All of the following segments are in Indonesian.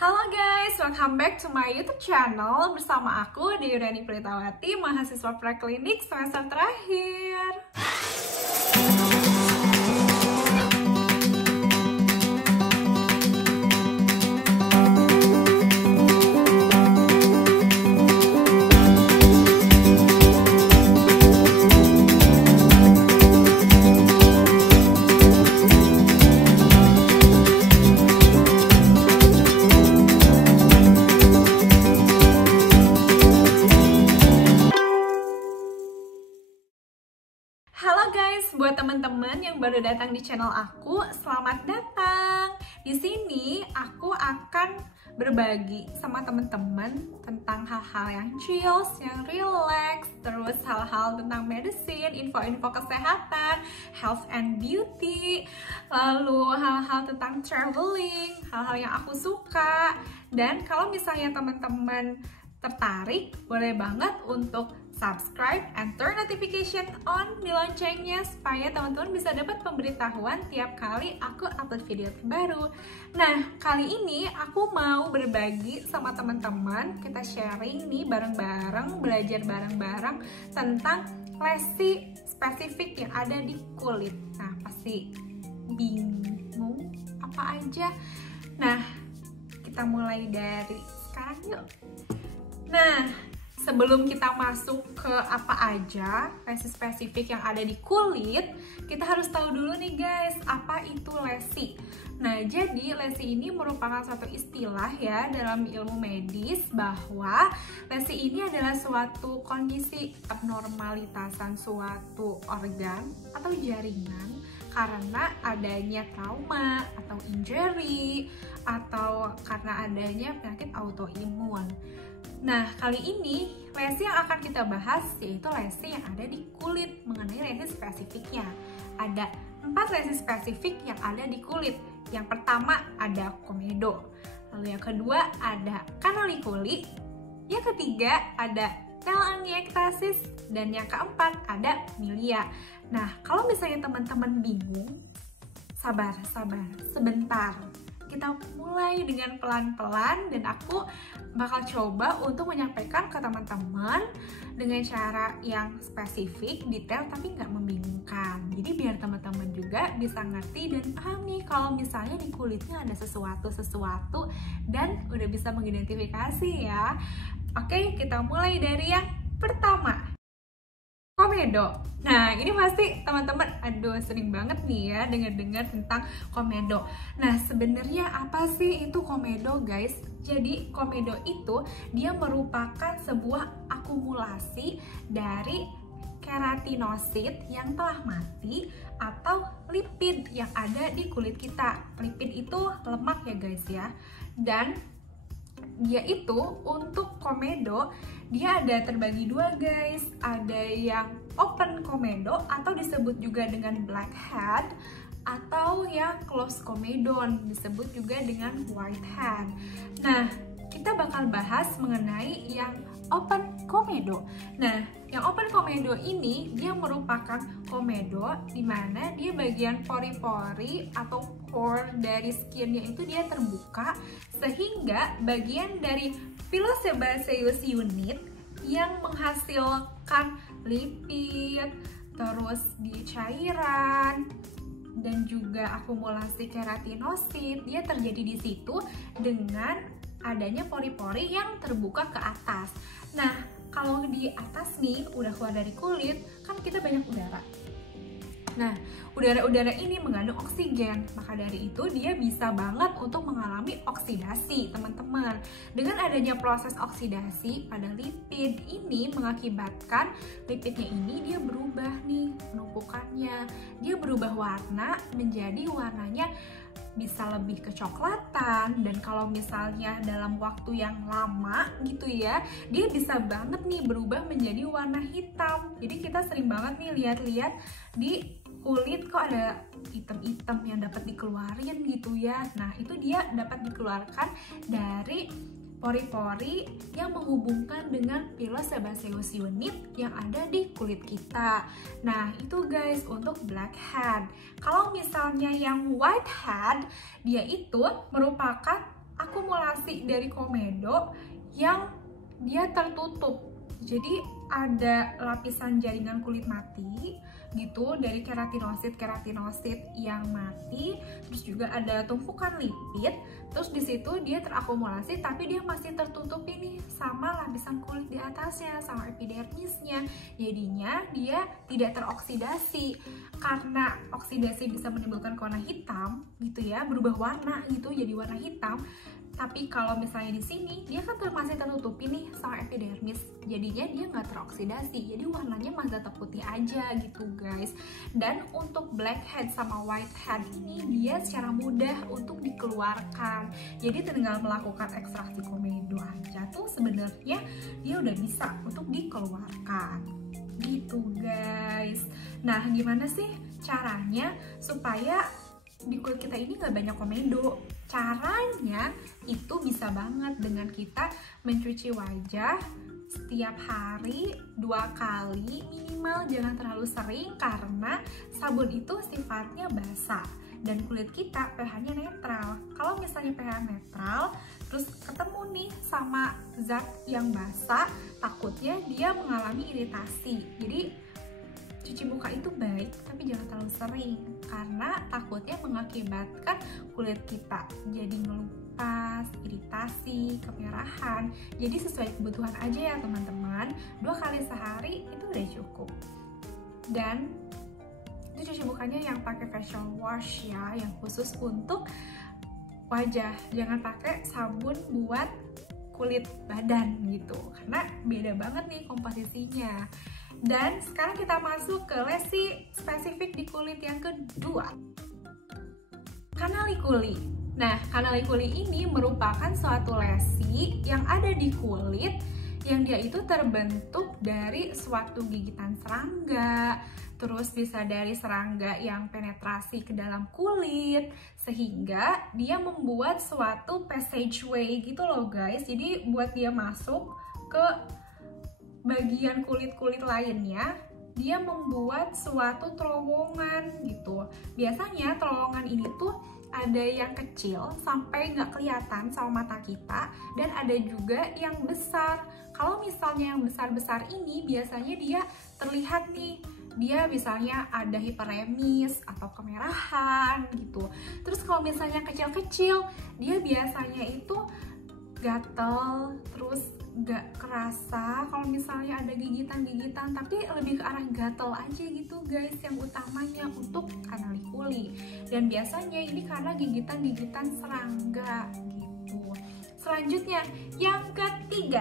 Halo guys, welcome back to my YouTube channel. Bersama aku, Diyurani Pritawati, mahasiswa preklinik semester terakhir. Halo guys, buat teman-teman yang baru datang di channel aku, selamat datang. Di sini aku akan berbagi sama teman-teman tentang hal-hal yang chill, yang relax, terus hal-hal tentang medicine, info-info kesehatan, health and beauty, lalu hal-hal tentang traveling, hal-hal yang aku suka. Dan kalau misalnya teman-teman tertarik, boleh banget untuk subscribe and turn notification on di loncengnya supaya teman-teman bisa dapat pemberitahuan tiap kali aku upload video terbaru. Nah, kali ini aku mau berbagi sama teman-teman, kita sharing nih bareng-bareng, belajar bareng-bareng tentang lesi spesifik yang ada di kulit. Nah, pasti bingung apa aja. Nah, kita mulai dari sekarang yuk. Nah, sebelum kita masuk ke apa aja lesi spesifik yang ada di kulit, kita harus tahu dulu nih guys, apa itu lesi. Nah, jadi lesi ini merupakan suatu istilah ya dalam ilmu medis, bahwa lesi ini adalah suatu kondisi abnormalitasan suatu organ atau jaringan karena adanya trauma atau injury atau karena adanya penyakit autoimun. Nah, kali ini lesi yang akan kita bahas yaitu lesi yang ada di kulit, mengenai lesi spesifiknya. Ada 4 lesi spesifik yang ada di kulit. Yang pertama ada komedo, lalu yang kedua ada kanaliculi, yang ketiga ada telangiectasis, dan yang keempat ada milia. Nah, kalau misalnya teman-teman bingung, sabar sebentar. Kita mulai dengan pelan-pelan dan aku bakal coba untuk menyampaikan ke teman-teman dengan cara yang spesifik, detail, tapi nggak membingungkan. Jadi biar teman-teman juga bisa ngerti dan paham nih kalau misalnya di kulitnya ada sesuatu dan udah bisa mengidentifikasi ya. Oke, kita mulai dari yang pertama. Komedo. Nah, ini pasti teman-teman sering banget nih ya dengar-dengar tentang komedo. Nah, sebenarnya apa sih itu komedo, guys? Jadi, komedo itu dia merupakan sebuah akumulasi dari keratinosit yang telah mati atau lipid yang ada di kulit kita. Lipid itu lemak ya, guys ya. Dan dia itu untuk komedo dia ada terbagi dua guys, ada yang open komedo atau disebut juga dengan blackhead, atau yang closed komedon disebut juga dengan whitehead. Nah, kita bakal bahas mengenai yang open komedo. Nah, yang open komedo ini dia merupakan komedo di mana dia bagian pori-pori atau pore dari skinnya itu dia terbuka, sehingga bagian dari pilosebaceous unit yang menghasilkan lipid, terus di cairan dan juga akumulasi keratinosit dia terjadi di situ dengan adanya pori-pori yang terbuka ke atas. Nah, kalau di atas nih udah keluar dari kulit, kan kita banyak udara. Nah, udara-udara ini mengandung oksigen, maka dari itu dia bisa banget untuk mengalami oksidasi, teman-teman. Dengan adanya proses oksidasi pada lipid ini mengakibatkan lipidnya ini dia berubah nih penumpukannya. Dia berubah warna menjadi warnanya bisa lebih kecoklatan, dan kalau misalnya dalam waktu yang lama gitu ya, dia bisa banget nih berubah menjadi warna hitam. Jadi kita sering banget nih lihat-lihat di kulit kok ada item-item yang dapat dikeluarin gitu ya. Nah, itu dia dapat dikeluarkan dari pori-pori yang menghubungkan dengan pilosebaceous unit yang ada di kulit kita. Nah, itu guys untuk blackhead. Kalau misalnya yang whitehead, dia itu merupakan akumulasi dari komedo yang dia tertutup. Jadi ada lapisan jaringan kulit mati gitu dari keratinosit yang mati, terus juga ada tumpukan lipid, terus di situ dia terakumulasi tapi dia masih tertutup ini sama lapisan kulit di atasnya, sama epidermisnya. Jadinya dia tidak teroksidasi. Karena oksidasi bisa menimbulkan warna hitam gitu ya, berubah warna gitu jadi warna hitam. Tapi kalau misalnya di sini dia kan masih tertutupi nih sama epidermis, jadinya dia nggak teroksidasi, jadi warnanya masih tetap putih aja gitu guys. Dan untuk blackhead sama whitehead ini dia secara mudah untuk dikeluarkan, jadi tinggal melakukan ekstraksi komedo aja tuh sebenarnya dia udah bisa untuk dikeluarkan gitu guys. Nah, gimana sih caranya supaya di kulit kita ini nggak banyak komedo? Caranya itu bisa banget dengan kita mencuci wajah setiap hari 2 kali minimal, jangan terlalu sering karena sabun itu sifatnya basah dan kulit kita pH-nya netral. Kalau misalnya pH netral terus ketemu nih sama zat yang basah, takutnya dia mengalami iritasi. Jadi cuci muka itu baik, tapi jangan terlalu sering karena takutnya mengakibatkan kulit kita jadi ngelupas, iritasi, kemerahan. Jadi sesuai kebutuhan aja ya teman-teman, 2 kali sehari itu udah cukup. Dan itu cuci mukanya yang pakai facial wash ya, yang khusus untuk wajah, jangan pakai sabun buat kulit badan gitu, karena beda banget nih komposisinya. Dan sekarang kita masuk ke lesi spesifik di kulit yang kedua, kanalikuli. Nah, kanalikuli ini merupakan suatu lesi yang ada di kulit yang dia itu terbentuk dari suatu gigitan serangga, terus bisa dari serangga yang penetrasi ke dalam kulit, sehingga dia membuat suatu passageway gitu loh guys. Jadi buat dia masuk ke bagian kulit-kulit lainnya, dia membuat suatu terowongan gitu. Biasanya terowongan ini tuh ada yang kecil sampai nggak kelihatan sama mata kita, dan ada juga yang besar. Kalau misalnya yang besar-besar ini biasanya dia terlihat nih, dia misalnya ada hiperemis atau kemerahan gitu. Terus kalau misalnya kecil-kecil, dia biasanya itu gatel, terus gak kerasa kalau misalnya ada gigitan-gigitan, tapi lebih ke arah gatel aja gitu guys yang utamanya untuk kanalikuli. Dan biasanya ini karena gigitan-gigitan serangga gitu. Selanjutnya yang ketiga,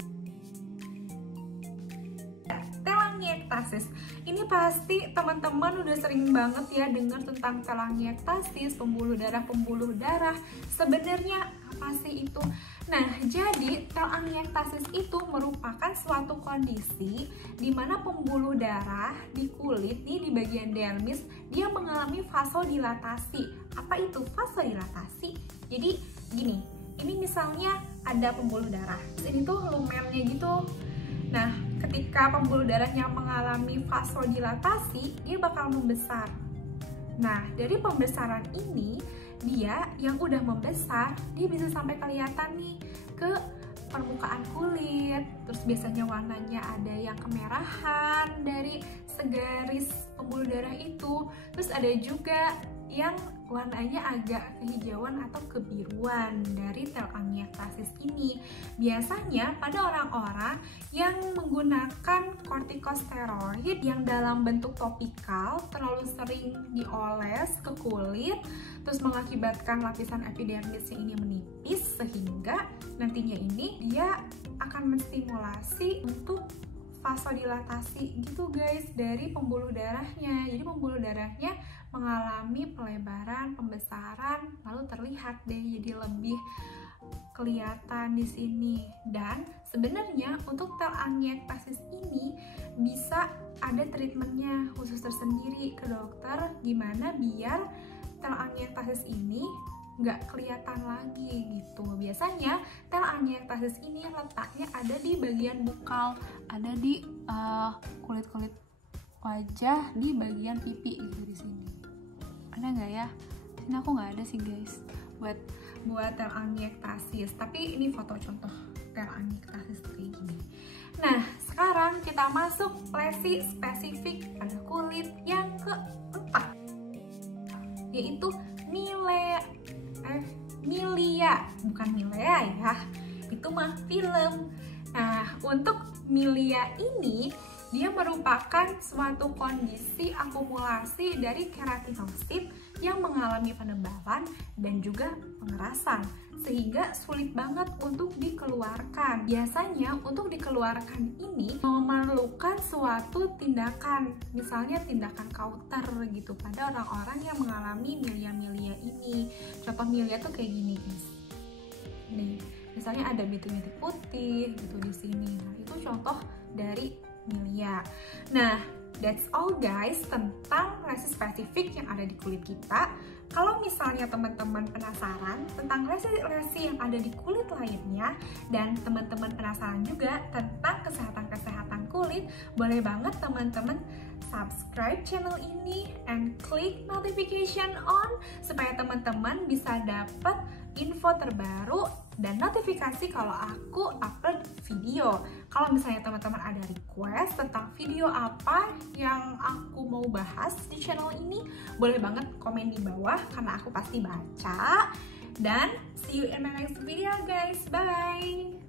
telangiektasis. Ini pasti teman-teman udah sering banget ya dengar tentang telangiektasis, pembuluh darah. Sebenarnya apa sih itu? Nah, jadi telangiektasis itu merupakan suatu kondisi di mana pembuluh darah di kulit nih di bagian dermis dia mengalami vasodilatasi. Apa itu vasodilatasi? Jadi gini, ini misalnya ada pembuluh darah, terus ini tuh lumennya gitu. Nah, ketika pembuluh darahnya mengalami vasodilatasi, dia bakal membesar. Nah, dari pembesaran ini, dia yang udah membesar, dia bisa sampai kelihatan nih ke permukaan kulit. Terus biasanya warnanya ada yang kemerahan dari segaris pembuluh darah itu. Terus ada juga yang warnanya agak kehijauan atau kebiruan dari telangiektasis ini. Biasanya pada orang-orang yang menggunakan kortikosteroid yang dalam bentuk topikal terlalu sering dioles ke kulit, terus mengakibatkan lapisan epidermisnya ini menipis, sehingga nantinya ini dia akan menstimulasi untuk vasodilatasi gitu guys dari pembuluh darahnya. Jadi pembuluh darahnya mengalami pelebaran, pembesaran, lalu terlihat deh jadi lebih kelihatan di sini. Dan sebenarnya untuk telangiektasis ini bisa ada treatmentnya khusus tersendiri ke dokter, gimana biar telangiektasis ini nggak kelihatan lagi gitu. Biasanya telangiektasis ini letaknya ada di bagian bukal, ada di kulit-kulit wajah di bagian pipi gitu di sini. Ada nggak ya? Sini aku nggak ada sih guys. Buat buat telangiectasis, tapi ini foto contoh telangiectasis tuh kayak gini. Nah, sekarang kita masuk lesi spesifik pada kulit yang keempat, yaitu milia, bukan milea ya, itu mah film. Nah, untuk milia ini dia merupakan suatu kondisi akumulasi dari keratinosit yang mengalami penebalan dan juga pengerasan, sehingga sulit banget untuk dikeluarkan. Biasanya untuk dikeluarkan ini memerlukan suatu tindakan, misalnya tindakan kauter gitu pada orang-orang yang mengalami milia-milia ini. Contoh milia tuh kayak gini guys. Nih, misalnya ada bintik-bintik putih gitu di sini. Nah, itu contoh dari milia. Nah, that's all guys tentang lesi spesifik yang ada di kulit kita. Kalau misalnya teman-teman penasaran tentang lesi-lesi yang ada di kulit lainnya, dan teman-teman penasaran juga tentang kesehatan-kesehatan kulit, boleh banget teman-teman subscribe channel ini and klik notification on supaya teman-teman bisa dapat info terbaru dan notifikasi kalau aku upload video. Kalau misalnya teman-teman ada request tentang video apa yang aku mau bahas di channel ini, boleh banget komen di bawah karena aku pasti baca. Dan see you in my next video guys, bye!